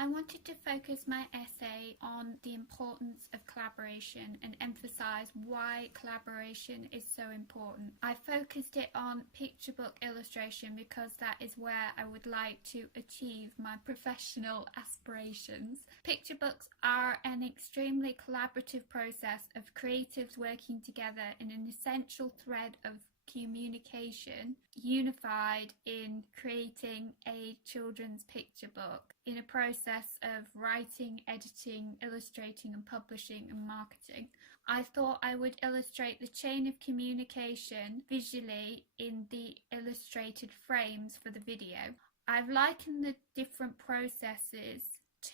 I wanted to focus my essay on the importance of collaboration and emphasize why collaboration is so important. I focused it on picture book illustration because that is where I would like to achieve my professional aspirations. Picture books are an extremely collaborative process of creatives working together in an essential thread of communication, unified in creating a children's picture book in a process of writing, editing, illustrating and publishing and marketing. I thought I would illustrate the chain of communication visually in the illustrated frames for the video. I've likened the different processes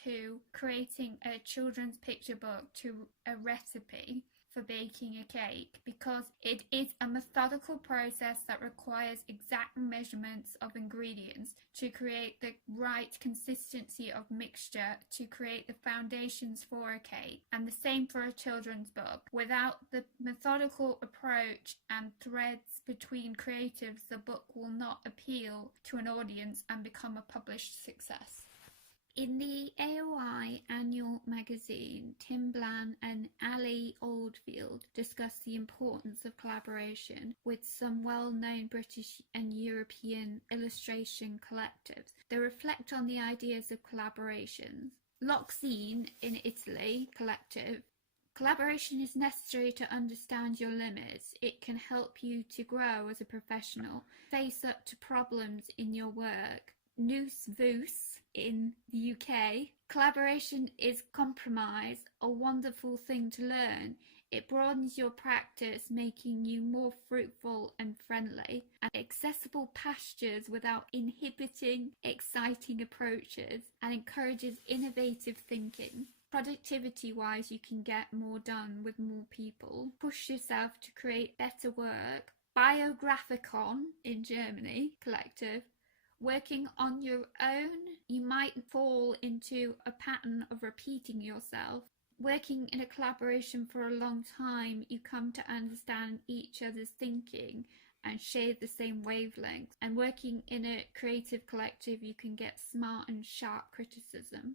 to creating a children's picture book to a recipe for baking a cake, because it is a methodical process that requires exact measurements of ingredients to create the right consistency of mixture to create the foundations for a cake, and the same for a children's book. Without the methodical approach and threads between creatives, the book will not appeal to an audience and become a published success. In the AOI annual magazine, Tim Bland and Ali Oldfield discuss the importance of collaboration with some well-known British and European illustration collectives. They reflect on the ideas of collaboration. Loxine in Italy collective. Collaboration is necessary to understand your limits. It can help you to grow as a professional, face up to problems in your work. Noose Voos in the UK. Collaboration is compromise, a wonderful thing to learn. It broadens your practice, making you more fruitful and friendly, and accessible pastures without inhibiting exciting approaches, and encourages innovative thinking. Productivity-wise, you can get more done with more people. Push yourself to create better work. Biographicon in Germany collective. Working on your own, you might fall into a pattern of repeating yourself. Working in a collaboration for a long time, you come to understand each other's thinking and share the same wavelengths. And working in a creative collective, you can get smart and sharp criticism.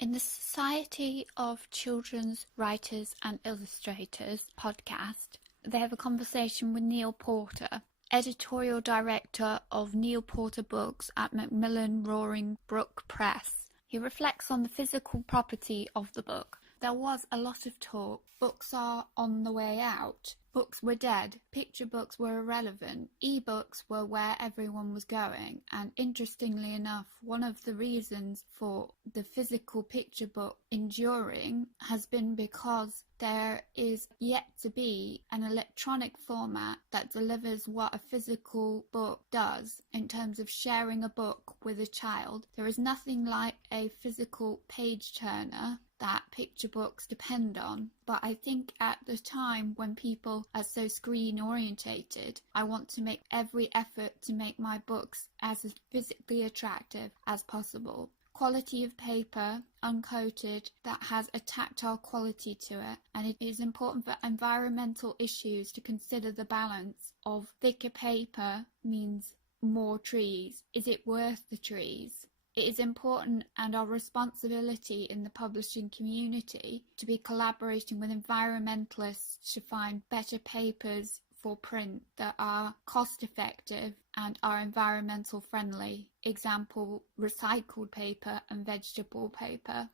In the Society of Children's Writers and Illustrators podcast, they have a conversation with Neil Porter, editorial director of Neil Porter Books at Macmillan Roaring Brook Press. He reflects on the physical property of the book. There was a lot of talk. Books are on the way out. Books were dead. Picture books were irrelevant. E-books were where everyone was going. And interestingly enough, one of the reasons for the physical picture book enduring has been because there is yet to be an electronic format that delivers what a physical book does in terms of sharing a book with a child. There is nothing like a physical page turner that picture books depend on. But I think at the time when people are so screen orientated, I want to make every effort to make my books as physically attractive as possible. Quality of paper, uncoated, that has a tactile quality to it, and it is important for environmental issues to consider the balance of thicker paper means more trees. Is it worth the trees? It is important and our responsibility in the publishing community to be collaborating with environmentalists to find better papers for print that are cost effective and are environmental friendly. Example, recycled paper and vegetable paper.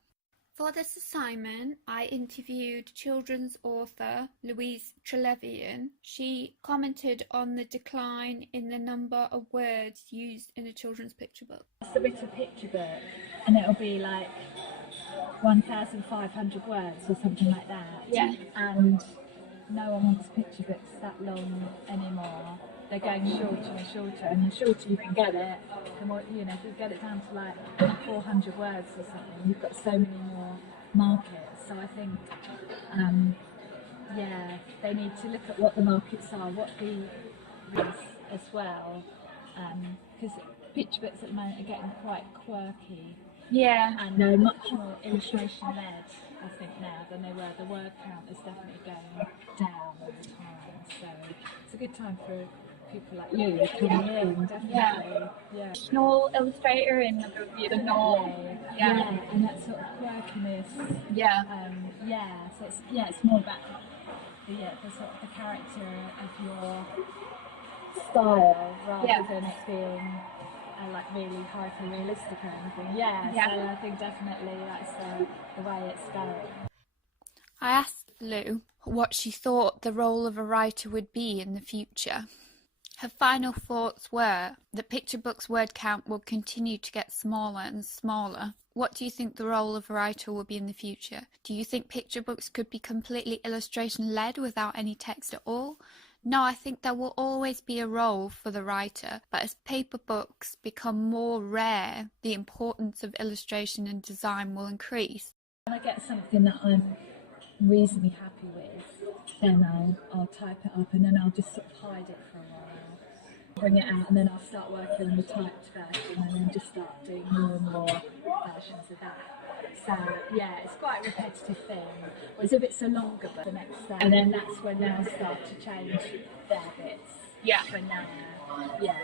For this assignment, I interviewed children's author Louise Trelevian. She commented on the decline in the number of words used in a children's picture book. I submit a picture book and it'll be like 1,500 words or something like that. Yeah. And no one wants picture books that long anymore. They're going shorter and shorter, and the shorter you can get it, the more, you know, if you get it down to like 400 words or something, you've got so many more markets. So I think, they need to look at what the markets are, what the is as well, because picture books at the moment are getting quite quirky. Yeah. And they're much more illustration-led, I think, now than they were. The word count is definitely going down all the time. So it's a good time for people like you coming in, definitely. Yeah. Small illustrator in the norm. Yeah, and that sort of quirkiness. Yeah. So it's more about the sort of the character of your style rather than it being like really hyper realistic or anything. Yeah. So I think definitely that's the way it's going. I asked Lou what she thought the role of a writer would be in the future. Her final thoughts were that picture books' word count will continue to get smaller and smaller. What do you think the role of a writer will be in the future? Do you think picture books could be completely illustration-led without any text at all? No, I think there will always be a role for the writer, but as paper books become more rare, the importance of illustration and design will increase. When I get something that I'm reasonably happy with, then I'll type it up and then I'll just sort of hide it for a while, bring it out, and then I'll start working on the typed version and then just start doing more and more versions of that. So yeah, it's quite a repetitive thing. Whereas if it's a longer book, the next day, and then that's when they'll start to change their bits. Yeah. For now. Yeah.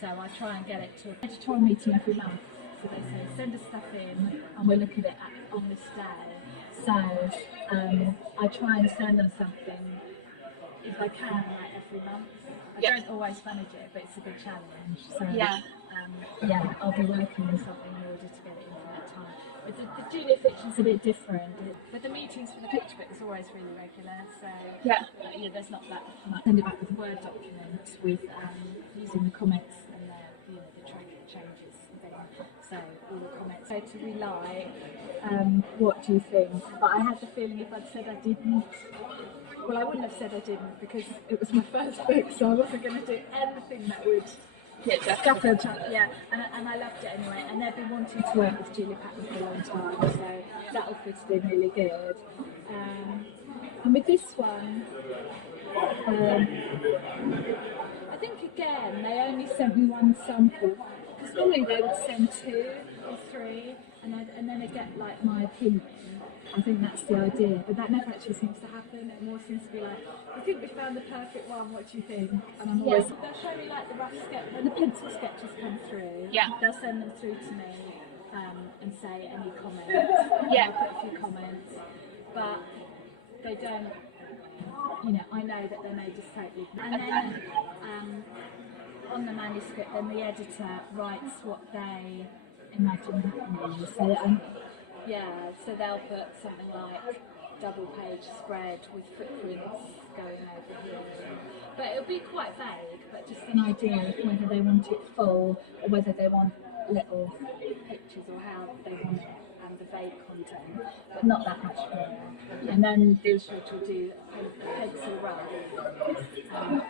So I try and get it to an editorial meeting every month. So they say send us stuff in and we'll look at it on this day. So I try and send them something if I can, like every month. I don't always manage it, but it's a good challenge. So I'll be working on something in order to get it in for that time. But the junior fiction's a bit different. But the meetings for the picture book is always really regular. So there's not that much. Send it back with a Word document with using the comments and the track changes and things. So all the comments. So to rely, what do you think? But I had the feeling if I'd said I didn't, well, I wouldn't have said I didn't because it was my first book, so I wasn't going to do anything that would scupper. And I loved it anyway. And they've been wanting to work with Julia Patton for a long time, so that all fitted in really good. And with this one, I think again they only sent me one sample because normally they would send 2 or 3, and then I get like my opinion. I think that's the idea, but that never actually seems to happen. It more seems to be like, I think we found the perfect one, what do you think? And I'm always, they'll show me like the rough sketch, when the pencil sketches come through, they'll send them through to me and say any comments. I'll put a few comments, but they don't, I know that they may just totally, and then on the manuscript, then the editor writes what they imagine happening. So they'll put something like double-page spread with footprints going over here. But it'll be quite vague, but just an idea of whether they want it full or whether they want little pictures or how they want it and the vague content, but not that much more. And then the illustrator will do a pencil rough.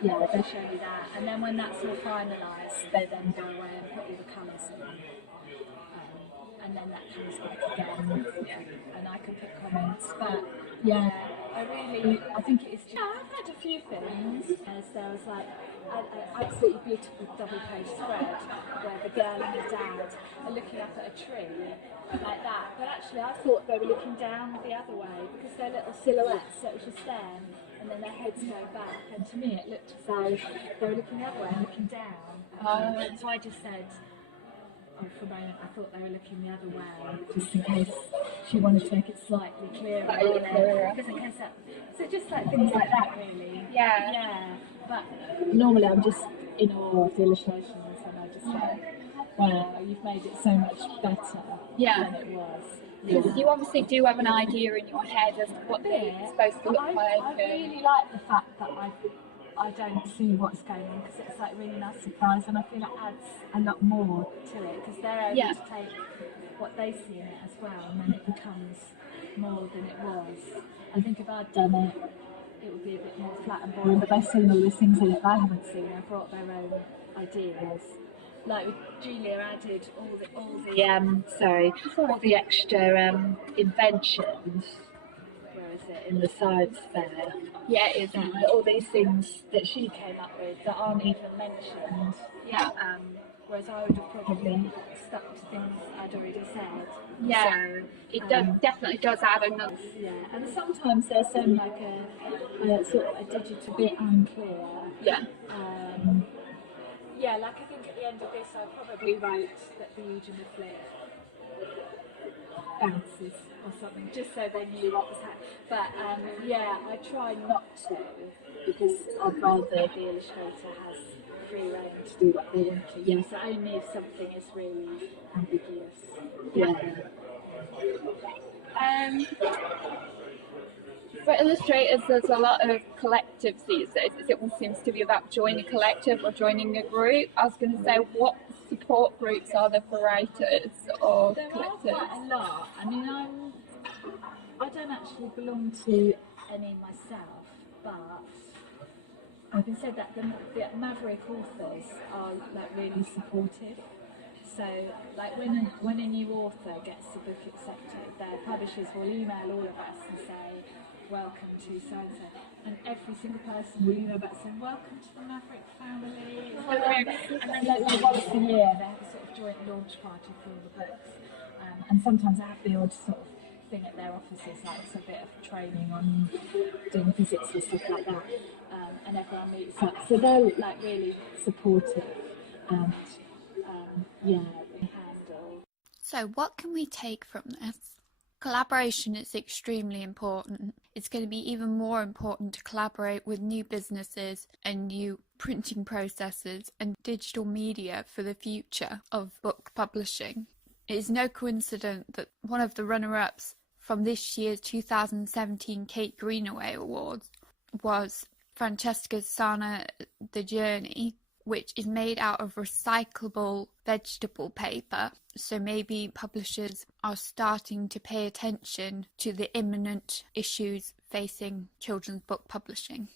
They'll show me that. And then when that's all finalised, they then go away and put all the colours in. And then that comes back again, and I can put comments. But I think it is. I've had a few things. There was like an absolutely beautiful double-page spread where the girl and the dad are looking up at a tree like that. But actually, I thought they were looking down the other way because they're little silhouettes. So it was just them, and then their heads go back. And to me, it looked as though they were looking the other way and looking down. So I just said. For a moment, I thought they were looking the other way, just in case she wanted to make it slightly clearer. Just in case that. So just like things like that, really. Yeah. But normally, I'm just in awe of the illustrations, and I just like, wow, you've made it so much better than it was. Because you obviously do have an idea in your head of what they're supposed to look like. I really like the fact that I don't see what's going on because it's like a really nice surprise, and I feel it adds a lot more to it because they're able to take what they see in it as well, and then it becomes more than it was. I think if I'd done it, it would be a bit more flat and boring, but they've seen all these things in it that I haven't seen. They've brought their own ideas. Like with Julia added all the extra inventions. In the science fair. Yeah, it is. All these things that she came up with that aren't even mentioned. whereas I would have probably stuck to things I'd already said. Yeah, So, it definitely does add another. yeah, and sometimes there's some like a sort of a digital bit unclear. Yeah. Yeah, like I think at the end of this I probably wrote that the Eugene flip bounces or something, just so they knew what was happening. But yeah, I try not to, because I'd rather the illustrator has free rein to do what they want to. Yes, only if something is really ambiguous. Yeah. For illustrators, there's a lot of collectives these days. It all seems to be about joining a collective or joining a group. I was going to say, what support groups are there for writers or There collectives? are quite a lot. I mean, I don't actually belong to any myself, but having said that, the Maverick authors are like really supportive. So, like when a new author gets a book accepted, their publishers will email all of us and say, "Welcome to so and so," and every single person will email back saying, "Welcome to the Maverick family." And then like once a year, they have a sort of joint launch party for all the books, and sometimes they have the odd sort of thing at their offices, like it's a bit of training on doing physics and stuff like that, and everyone meets up. So they're like really supportive, and yeah, they handle. So, what can we take from this? Collaboration is extremely important. It's going to be even more important to collaborate with new businesses and new printing processes and digital media for the future of book publishing. It is no coincidence that one of the runner-ups from this year's 2017 Kate Greenaway Awards was Francesca Sana The Journey, which is made out of recyclable vegetable paper. So maybe publishers are starting to pay attention to the imminent issues facing children's book publishing.